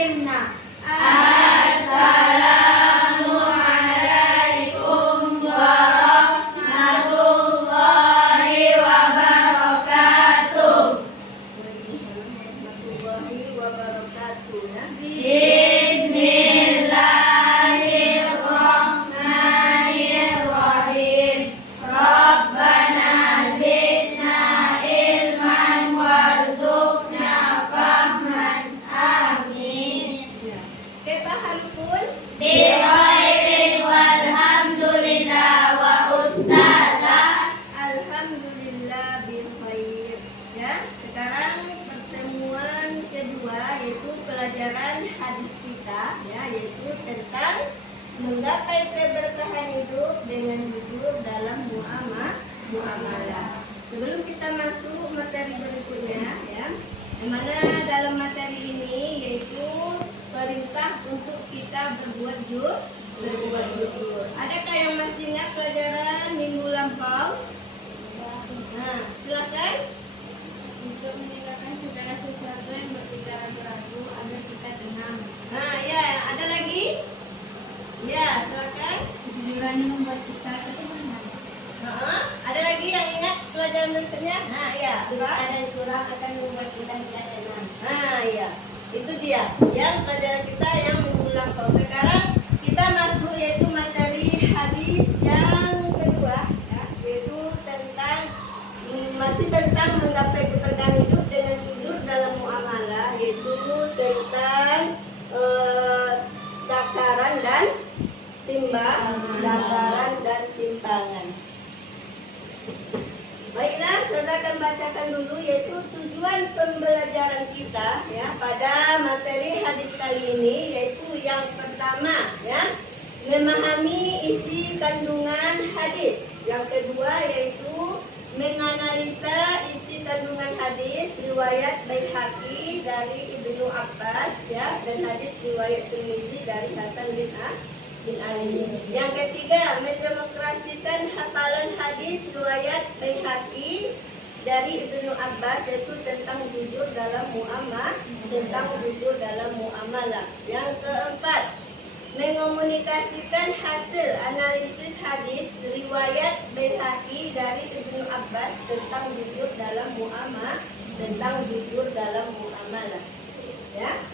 Fahimna. Assalamualaikum warahmatullahi wabarakatuh. Warahmatullahi wabarakatuh ya. Bismillahirrahmanirrahim. Rabbana zidna ilman warzuqna fahman. Amin. Kaifa halukum? Bikhairin walhamdulillah wa ustazah. Alhamdulillah bikhair. Ya, sekarang pertemuan kedua yaitu pelajaran hadis kita ya, yaitu tentang menggapai keberkahan hidup dengan jujur dalam muamalah. Sebelum kita masuk materi berikutnya ya, yang mana dalam materi ini yaitu perintah untuk kita berbuat jujur. Adakah yang masih ingat pelajaran minggu lampau? Nah, silakan. Untuk meninggalkan segala sesuatu yang berbeda ragu-ragu agar kita tenang. Nah, ya, ada lagi? Ya, silakan. Kejujuran yang membuat kita ketemanan. Ada lagi yang ingat pelajaran berikutnya? Nah, ya. Dusta Apa? dan curang akan membuat kita tidak tenang. Nah, iya. Itu dia. Yang pelajaran kita yang minggu lampau. Sekarang kita masuk yaitu materi hadis yang kedua ya, yaitu tentang masih tentang menggapai keberkahan hidup dengan jujur dalam muamalah, yaitu tentang takaran dan timbangan. Baiklah, saya akan bacakan dulu yaitu tujuan pembelajaran kita ya pada materi hadis kali ini, yaitu yang pertama ya, memahami isi kandungan hadis. Yang kedua yaitu menganalisa isi kandungan hadis riwayat Baihaqi dari Ibnu Abbas ya, dan hadis riwayat Tirmizi dari Hasan bin Ali. Yang ketiga, mendemokrasikan hafalan hadis riwayat Baihaqi dari Ibnu Abbas, yaitu tentang jujur dalam muamalah. Yang keempat, mengomunikasikan hasil analisis hadis riwayat Baihaqi dari Ibnu Abbas tentang jujur dalam muamalah. Ya.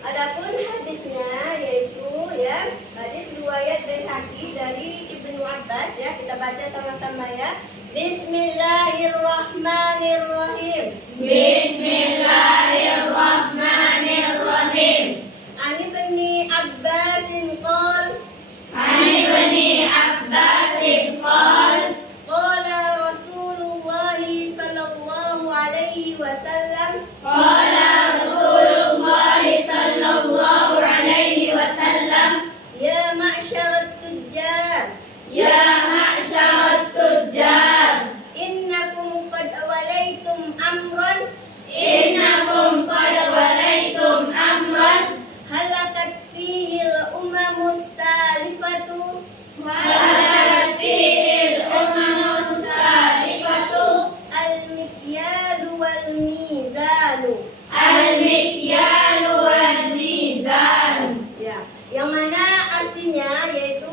Adapun hadisnya yaitu ya hadis riwayat Baihaqi dari Ibnu Abbas ya, kita baca sama-sama ya. Bismillahirrahmanirrahim. Bismillahirrahmanirrahim. Ani bani Abbasin qol. Ani bani Abbasin qol. Qala Rasulullah sallallahu alaihi wasallam. Qala Rasulullah sallallahu alaihi wasallam. Ya ma'syarat tujjar. Ya ma'syarat tujjar. Innakum qad awalaitum amran. Innakum qad walaitum amran. Halakat fihil umamus salifatu. Halakat fihil umamus salifatu. Al-mikyalu wal mizanu. Al-mikyalu wal mizan. Ya, yang mana artinya yaitu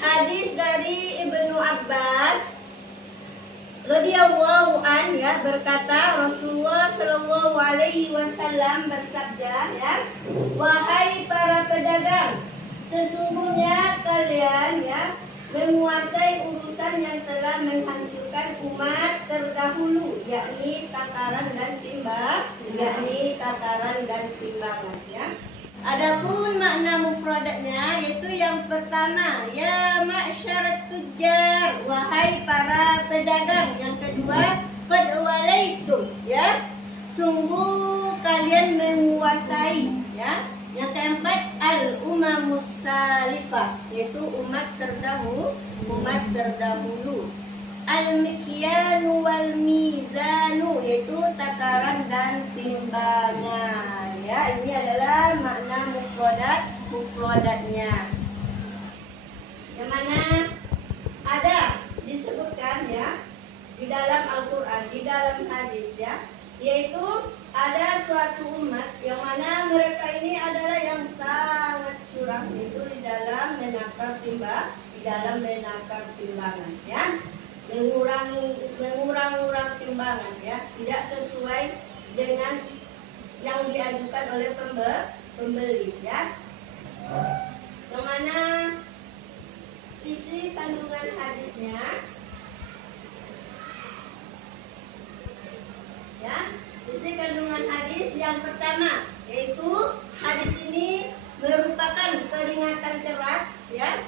hadis dari Ibnu Abbas radhiyallahu an ya, berkata Rasulullah sallallahu alaihi wasallam bersabda ya, wahai para pedagang, sesungguhnya kalian ya menguasai urusan yang telah menghancurkan umat terdahulu, yakni takaran dan timbangan ya. Adapun makna mufradatnya yaitu yang pertama, ya ma'syarat tujjar, wahai para pedagang. Yang kedua, qad walaitum ya, sungguh kalian menguasai ya. Yang keempat, al umamus salifah, yaitu umat terdahulu. Al-mikyanu wal mizanu, yaitu takaran dan timbangan ya. Ini adalah makna mufradatnya. Yang mana ada disebutkan ya di dalam Al-Qur'an, di dalam hadis ya, yaitu ada suatu umat yang mana mereka ini adalah yang sangat curang itu di dalam menakar timbangan, ya, mengurang timbangan, ya, tidak sesuai dengan yang diajukan oleh pembeli, ya. Yang mana isi kandungan hadisnya, ya, isi kandungan hadis yang pertama yaitu hadis ini merupakan peringatan keras, ya,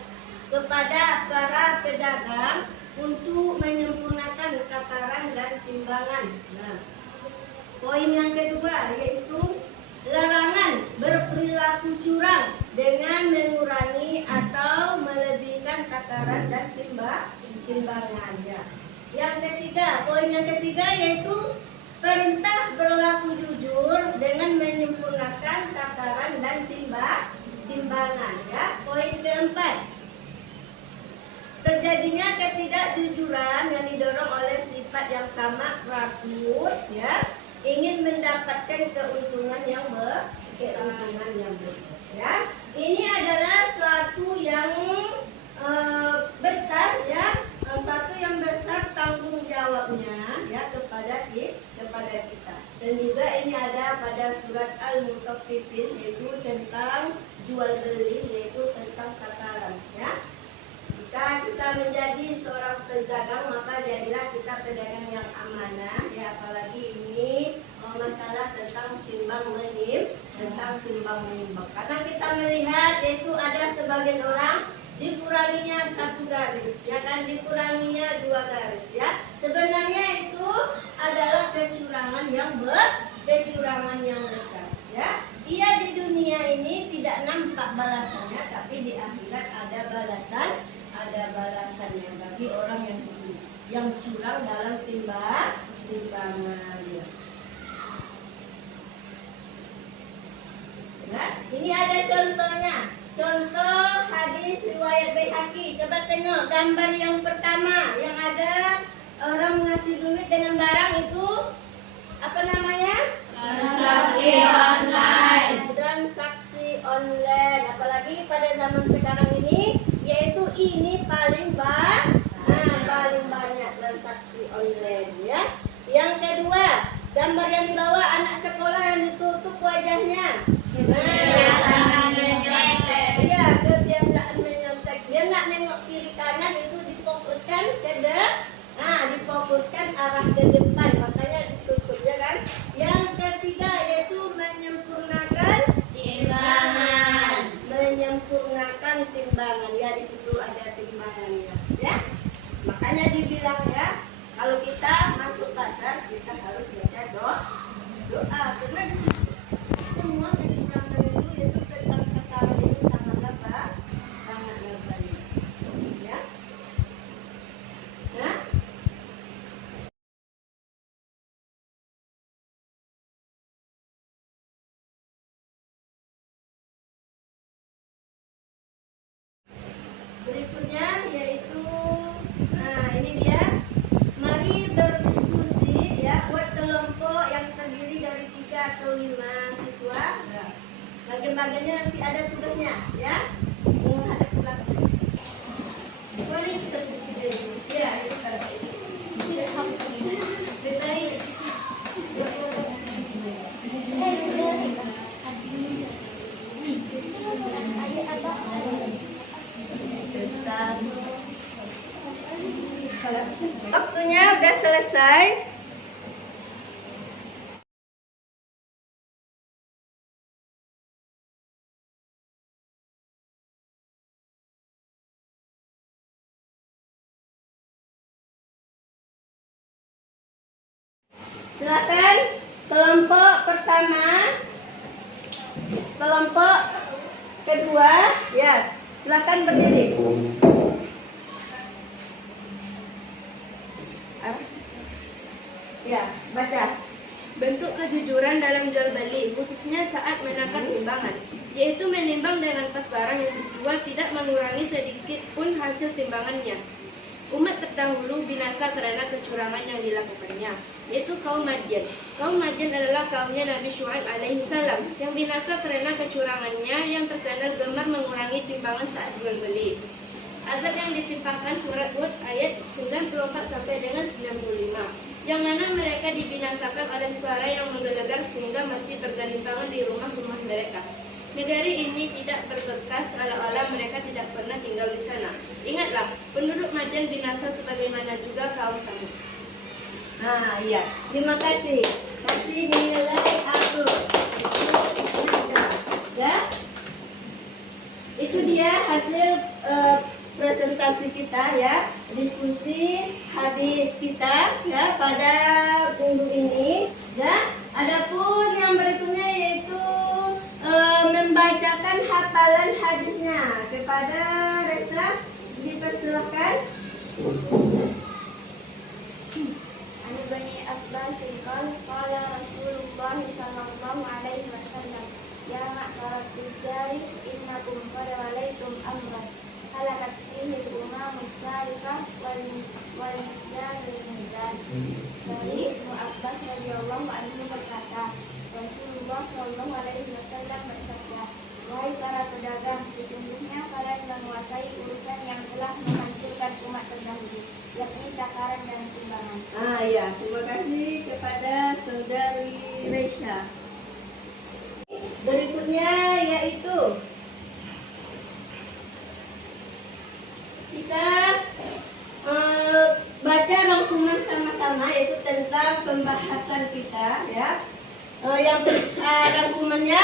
kepada para pedagang untuk menyempurnakan takaran dan timbangan. Nah, poin yang kedua yaitu larangan berperilaku curang dengan mengurangi atau melebihkan takaran dan timbangan. Ya. Yang ketiga, poin yang ketiga yaitu perintah berlaku jujur dengan menyempurnakan takaran dan timbangan. Ya. Poin keempat, terjadinya ketidakjujuran yang didorong oleh sifat yang tamak rakus, ya, ingin mendapatkan keuntungan yang besar, ya. Ini adalah suatu yang besar, ya, satu yang besar tanggung jawabnya, ya, kepada kita. Dan juga ini ada pada surat Al-Mutaffifin, yaitu tentang jual beli, yaitu tentang takaran, ya. Jika kita menjadi seorang pedagang, maka jadilah kita pedagang yang amanah, ya, apalagi ini masalah tentang timbang menimbang. Karena kita melihat yaitu ada sebagian orang dikuranginya 1 garis, ya kan, dikuranginya 2 garis, ya. Sebenarnya itu adalah kecurangan yang besar, ya. Dia di dunia ini tidak nampak balasannya, tapi di akhirat ada balasannya bagi orang yang curang dalam timbangan. Nah, ini ada contohnya. Contoh hadis riwayat Baihaqi. Coba tengok gambar yang pertama yang ada orang mengasih duit dengan barang itu apa namanya? Transaksi online. Transaksi online. Apalagi pada zaman sekarang ini, yaitu ini paling banyak transaksi online, ya. Yang kedua, gambar yang dibawa anak sekolah yang ditutup wajahnya. Kebiasaan menyontek. Iya, kebiasaan menyontek. Dia nggak nengok kiri kanan, itu difokuskan difokuskan arah ke depan, makanya ditutup, ya kan. Yang ketiga yaitu menyempurnakan timbangan, ya, di situ ada timbangannya, ya. Makanya dibilang, ya, kalau kita masuk pasar kita harus baca doa, karena di situ semua kecurangan itu yaitu tentang perkara ini sangatlah banyak, ya. Nah, berikutnya yaitu, nah ini dia, mari berdiskusi, ya, buat kelompok yang terdiri dari 3 atau 5 siswa. Nah, bagian-bagiannya nanti ada tugasnya, ya. Menghadap ke belakang. Ya, itu kalau itu. Waktunya udah selesai. Silakan kelompok pertama, kelompok kedua, ya, silakan berdiri. Ya, baca. Bentuk kejujuran dalam jual beli, khususnya saat menakar timbangan, yaitu menimbang dengan pas barang yang dijual tidak mengurangi sedikit pun hasil timbangannya. Umat terdahulu binasa karena kecurangan yang dilakukannya, yaitu kaum Madyan. Kaum Madyan adalah kaumnya Nabi Syuaib alaihi salam yang binasa karena kecurangannya yang terkenal gemar mengurangi timbangan saat jual beli. Azab yang ditimpakan surat Hud ayat 94 sampai dengan 95, yang mana mereka dibinasakan oleh suara yang menggelegar sehingga mati bergelimpangan di rumah-rumah mereka. Negeri ini tidak berbekas seolah-olah mereka tidak pernah tinggal di sana. Ingatlah, penduduk Madyan binasa sebagaimana juga kaum Samud. Nah, iya. Terima kasih. Kasih nilai aku. Ya. Itu dia hasil presentasi kita ya, diskusi hadis kita ya pada minggu ini ya. Adapun yang berikutnya yaitu membacakan hafalan hadisnya. Kepada Reza dipersilakan. Ani Bani Abbas qala Rasulullah sallallahu alaihi wasallam, ya ma'syarat rijali innakum qad walaitum amran halakat fihi al-umam as-salifah wal mizan bil mizan. Dari Ibnu Abbas radhiyallahu anhu berkata, Rasulullah sallallahu alaihi wasallam bersabda, wahai para pedagang, sesungguhnya kalian menguasai urusan yang telah menghancurkan umat terdahulu, yakni takaran dan timbangan. Ah ya, terima kasih kepada saudari Reisha. Berikutnya yaitu kita baca rangkuman sama-sama, yaitu tentang pembahasan kita ya. Yang rangkumannya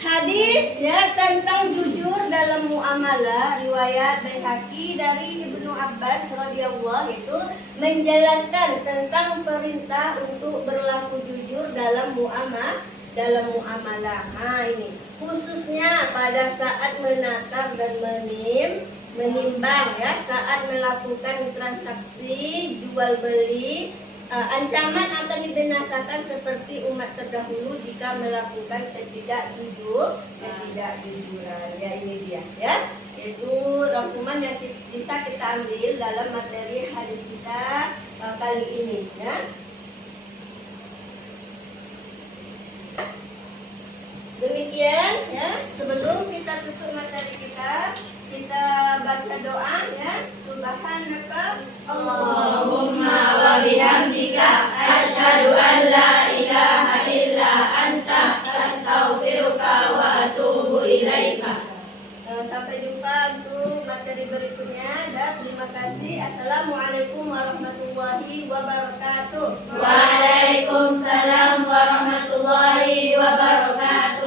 hadis ya tentang jujur dalam muamalah, riwayat Baihaqi dari Ibnu Abbas radhiyallahu itu menjelaskan tentang perintah untuk berlaku jujur dalam muamalah. Nah ini khususnya pada saat menatap dan menimbang ya, saat melakukan transaksi jual beli. Ancaman akan dibinasakan seperti umat terdahulu jika melakukan ketidakjujuran. Ya ini dia ya. Itu rangkuman yang bisa kita ambil dalam materi hadis kita kali ini ya. Demikian ya, sebelum kita tutup materi kita baca doa ya. Subhanaka Allahumma wa bihamdika asyhadu an la ilaha illa anta astaghfiruka wa atubu ilaika. Sampai jumpa untuk materi berikutnya dan terima kasih. Assalamualaikum warahmatullahi wabarakatuh. Waalaikumsalam warahmatullahi wabarakatuh.